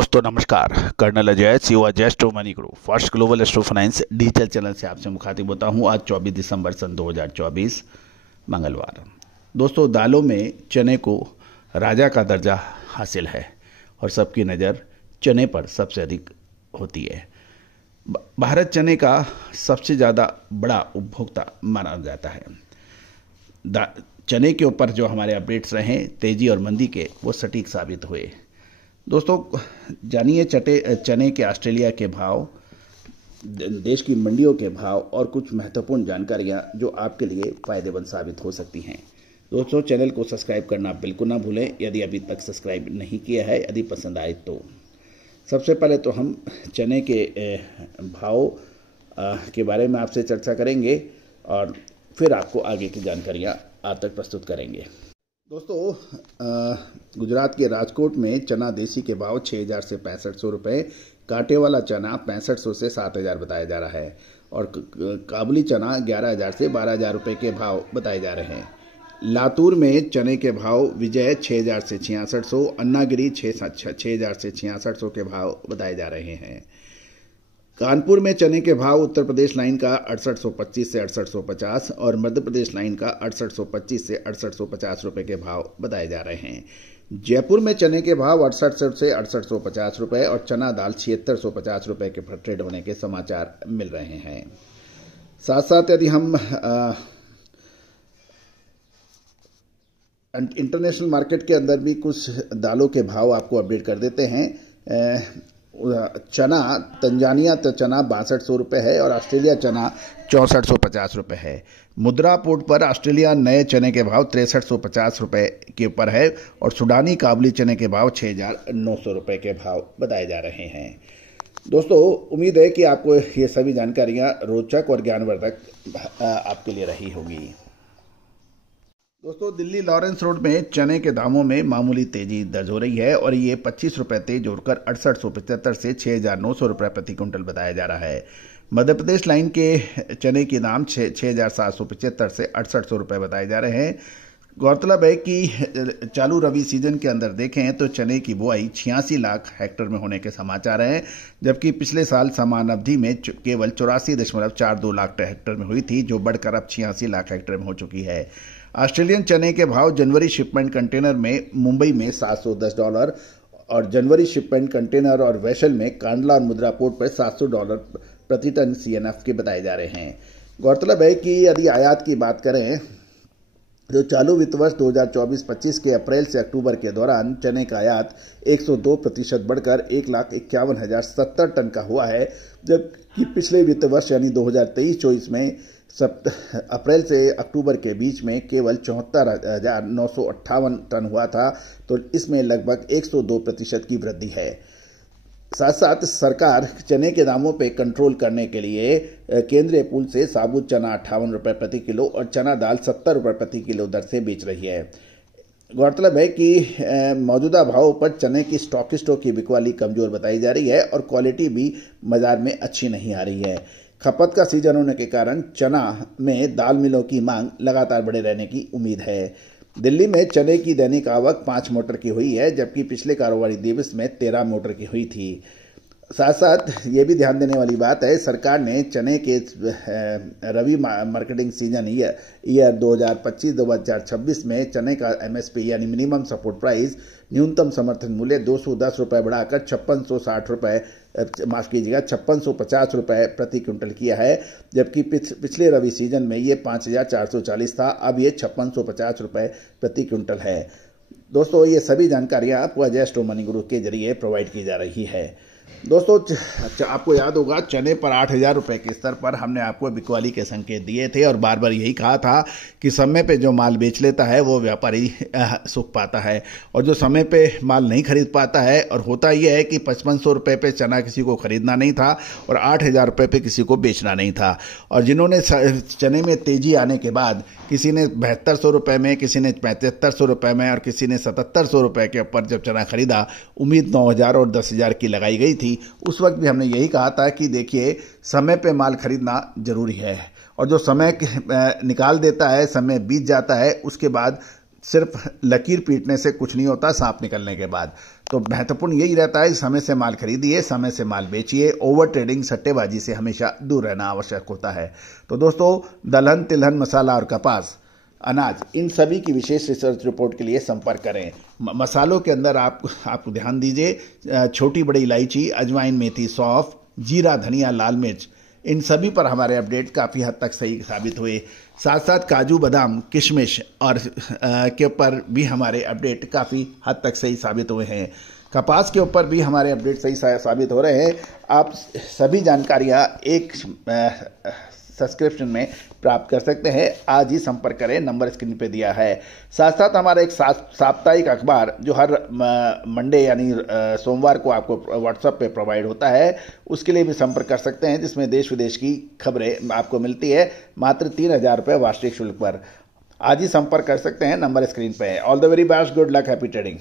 दोस्तों नमस्कार। Colonel Ajay CO Ajay astro money group first global astro finance digital channel से आपसे मुखातिब होता हूं। आज 24 दिसंबर सन 2024 मंगलवार। दोस्तों दालों में चने को राजा का दर्जा हासिल है और सबकी नज़र चने पर सबसे अधिक होती है। भारत चने का सबसे ज़्यादा बड़ा उपभोक्ता माना जाता है। चने के ऊपर जो हमारे अपडेट्स रहे तेजी और मंदी के, वो सटीक साबित हुए। दोस्तों जानिए चने के ऑस्ट्रेलिया के भाव, देश की मंडियों के भाव और कुछ महत्वपूर्ण जानकारियां जो आपके लिए फ़ायदेमंद साबित हो सकती हैं। दोस्तों चैनल को सब्सक्राइब करना बिल्कुल ना भूलें यदि अभी तक सब्सक्राइब नहीं किया है। यदि पसंद आए तो सबसे पहले तो हम चने के भाव के बारे में आपसे चर्चा करेंगे और फिर आपको आगे की जानकारियां आप तक प्रस्तुत करेंगे। दोस्तों गुजरात के राजकोट में चना देसी के भाव 6,000 से 6500 रुपये, कांटे वाला चना 6500 से 7,000 बताया जा रहा है और काबुली चना 11,000 से 12,000 रुपये के भाव बताए जा रहे हैं। लातूर में चने के भाव विजय 6,000 से 6600, अन्नागिरी 6,000 से 6600 के भाव बताए जा रहे हैं। कानपुर में चने के भाव उत्तर प्रदेश लाइन का 6825 से 6850 और मध्य प्रदेश लाइन का 6825 से 6850 रुपये के भाव बताए जा रहे हैं। जयपुर में चने के भाव 68 से 6850 रुपये और चना दाल 7650 रुपये के ट्रेड होने के समाचार मिल रहे हैं। साथ साथ यदि हम इंटरनेशनल मार्केट के अंदर भी कुछ दालों के भाव आपको अपडेट कर देते हैं। चना तंजानिया चना 6200 रुपये है और ऑस्ट्रेलिया चना 6450 रुपये है। मुद्रा पोर्ट पर ऑस्ट्रेलिया नए चने के भाव 6350 रुपये के ऊपर है और सुडानी काबुली चने के भाव 6,900 रुपये के भाव बताए जा रहे हैं। दोस्तों उम्मीद है कि आपको ये सभी जानकारियां रोचक और ज्ञानवर्धक आपके लिए रही होगी। दोस्तों दिल्ली लॉरेंस रोड में चने के दामों में मामूली तेजी दर्ज हो रही है और ये 25 रुपये तेज होकर 6875 से 6,900 रुपये प्रति क्विंटल बताया जा रहा है। मध्य प्रदेश लाइन के चने के दाम 6,775 से 6,800 रुपये बताए जा रहे हैं। गौरतलब है कि चालू रबी सीजन के अंदर देखें तो चने की बुआई 86 लाख हेक्टेयर में होने के समाचार हैं, जबकि पिछले साल समान अवधि में केवल 84.42 लाख हेक्टेयर में हुई थी, जो बढ़कर अब 86 लाख हेक्टेयर में हो चुकी है। ऑस्ट्रेलियन चने के भाव जनवरी शिपमेंट कंटेनर में मुंबई में $710 और जनवरी शिपमेंट कंटेनर और वेसल में कांडला और मुद्रा पोर्ट पर $700 प्रति टन CNF के बताए जा रहे हैं। गौरतलब है कि यदि आयात की बात करें जो चालू वित्त वर्ष 2024-25 के अप्रैल से अक्टूबर के दौरान चने का आयात 102% बढ़कर 1,51,070 टन का हुआ है, जबकि पिछले वित्त वर्ष यानी 2023-24 में अप्रैल से अक्टूबर के बीच में केवल 74,958 टन हुआ था, तो इसमें लगभग 102% की वृद्धि है। साथ साथ सरकार चने के दामों पे कंट्रोल करने के लिए केंद्रीय पूल से साबुत चना 58 रुपये प्रति किलो और चना दाल 70 रुपये प्रति किलो दर से बेच रही है। गौरतलब है कि मौजूदा भावों पर चने की स्टॉकिस्टों की बिकवाली कमजोर बताई जा रही है और क्वालिटी भी बाजार में अच्छी नहीं आ रही है। खपत का सीजन होने के कारण चना में दाल मिलों की मांग लगातार बढ़े रहने की उम्मीद है। दिल्ली में चने की दैनिक आवक 5 मोटर की हुई है, जबकि पिछले कारोबारी दिवस में 13 मोटर की हुई थी। साथ साथ ये भी ध्यान देने वाली बात है, सरकार ने चने के रबी मार्केटिंग सीजन ईयर 2025-2026 में चने का MSP यानी मिनिमम सपोर्ट प्राइस न्यूनतम समर्थन मूल्य 210 रुपये बढ़ाकर 5660 रुपये 5650 रुपये प्रति क्विंटल किया है, जबकि पिछले रबी सीजन में ये 5,440 था, अब ये 5650 रुपये प्रति क्विंटल है। दोस्तों ये सभी जानकारियाँ आपको अजय एस्ट्रो मनी ग्रुप के जरिए प्रोवाइड की जा रही है। दोस्तों आपको याद होगा चने पर 8,000 रुपये के स्तर पर हमने आपको बिकवाली के संकेत दिए थे और बार बार यही कहा था कि समय पे जो माल बेच लेता है वो व्यापारी सुख पाता है और जो समय पे माल नहीं खरीद पाता है, और होता यह है कि 5,500 रुपये पे चना किसी को खरीदना नहीं था और 8,000 रुपये पे किसी को बेचना नहीं था। और जिन्होंने चने में तेजी आने के बाद किसी ने 7200 रुपये में, किसी ने 7500 रुपये में और किसी ने 7700 रुपये के ऊपर जब चना खरीदा, उम्मीद 9,000 और 10,000 की लगाई गई थी। उस वक्त भी हमने यही कहा था कि देखिए समय पे माल खरीदना जरूरी है और जो समय निकाल देता है, समय बीत जाता है, उसके बाद सिर्फ लकीर पीटने से कुछ नहीं होता सांप निकलने के बाद। तो महत्वपूर्ण यही रहता है, समय से माल खरीदिए, समय से माल बेचिए। ओवर ट्रेडिंग, सट्टेबाजी से हमेशा दूर रहना आवश्यक होता है। तो दोस्तों, दलहन, तिलहन, मसाला और कपास, अनाज, इन सभी की विशेष रिसर्च रिपोर्ट के लिए संपर्क करें। मसालों के अंदर आप ध्यान दीजिए, छोटी बड़ी इलायची, अजवाइन, मेथी, सौंफ, जीरा, धनिया, लाल मिर्च, इन सभी पर हमारे अपडेट काफ़ी हद तक सही साबित हुए। साथ साथ काजू, बादाम, किशमिश और के ऊपर भी हमारे अपडेट काफ़ी हद तक सही साबित हुए हैं। कपास के ऊपर भी हमारे अपडेट सही साबित हो रहे हैं। आप सभी जानकारियाँ एक सब्सक्रिप्शन में प्राप्त कर सकते हैं। आज ही संपर्क करें, नंबर स्क्रीन पे दिया है। साथ साथ हमारा एक साप्ताहिक अखबार जो हर मंडे यानी सोमवार को आपको व्हाट्सएप पे प्रोवाइड होता है, उसके लिए भी संपर्क कर सकते हैं, जिसमें देश विदेश की खबरें आपको मिलती है मात्र 3,000 रुपये वार्षिक शुल्क पर। आज ही संपर्क कर सकते हैं, नंबर स्क्रीन पे है। All the very best, good luck, happy trading.